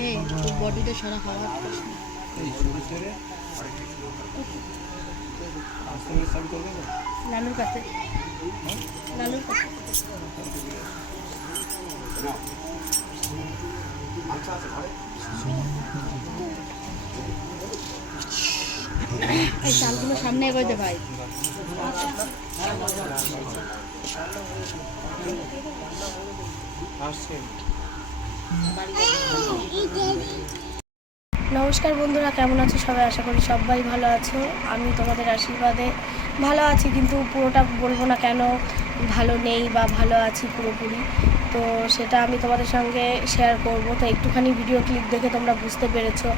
এই তোর বডিটা সারা হাওয়া এই শুরু করে আস্তে করে সাইড করে দেবো লালুর কাছে লালুর কাছে এই চালগুলো সামনে এগোয় দে ভাই। নমস্কার বন্ধুরা, কেমন আছো সবাই? আশা করি সবাই ভালো আছো। আমি তোমাদের আশীর্বাদে ভালো আছি, কিন্তু পুরোটা বলবো না কেন ভালো নেই বা ভালো আছি পুরোপুরি। তো সেটা আমি তোমাদের সঙ্গে শেয়ার করব। তো একটুখানি ভিডিও ক্লিপ দেখে তোমরা বুঝতে পেরেছো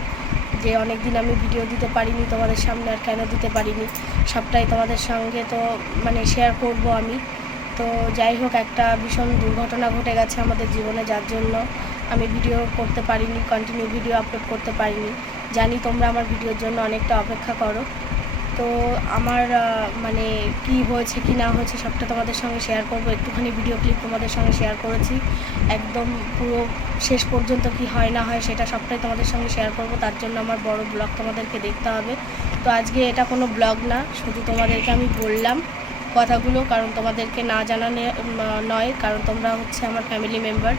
যে অনেক দিন আমি ভিডিও দিতে পারিনি তোমাদের সামনে, আর কেন দিতে পারিনি সবটাই তোমাদের সঙ্গে তো শেয়ার করব আমি। তো যাই হোক, একটা ভীষণ দুর্ঘটনা ঘটে গেছে আমাদের জীবনে, যার জন্য আমি ভিডিও করতে পারিনি, কন্টিনিউ ভিডিও আপলোড করতে পারিনি। জানি তোমরা আমার ভিডিওর জন্য অনেকটা অপেক্ষা করো। তো আমার কি হয়েছে কি না হয়েছে সবটা তোমাদের সঙ্গে শেয়ার করব। একটুখানি ভিডিও ক্লিপ তোমাদের সঙ্গে শেয়ার করেছি, একদম পুরো শেষ পর্যন্ত কি হয় না হয় সেটা সবটাই তোমাদের সঙ্গে শেয়ার করব। তার জন্য আমার বড় ব্লগ তোমাদেরকে দেখতে হবে। তো আজকে এটা কোনো ব্লগ না, শুধু তোমাদেরকে আমি বললাম কথাগুলো, কারণ তোমাদেরকে না জানানো নয়, কারণ তোমরা হচ্ছে আমার ফ্যামিলি মেম্বার।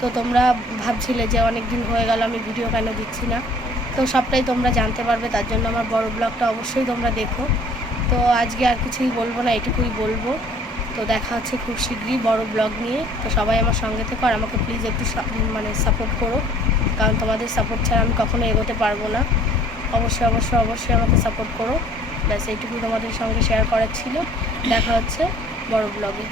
তো তোমরা ভাবছিলে যে অনেক দিন হয়ে গেল আমি ভিডিও কেন দিচ্ছি না, তো সবটাই তোমরা জানতে পারবে। তার জন্য আমার বড় ব্লগটা অবশ্যই তোমরা দেখো। তো আজকে আর কিছুই বলবো না, এটুকুই বলবো। তো দেখা হচ্ছে খুব শীঘ্রই বড় ব্লগ নিয়ে। তো সবাই আমার সঙ্গে থেকো, আর আমাকে প্লিজ একটু সাপোর্ট করো, কারণ তোমাদের সাপোর্ট ছাড়া আমি কখনো এগোতে পারবো না। অবশ্যই অবশ্যই অবশ্যই আমাকে সাপোর্ট করো। ব্যাস এইটুকুই তোমাদের সঙ্গে শেয়ার করার ছিল। দেখা হচ্ছে বড় ব্লগে।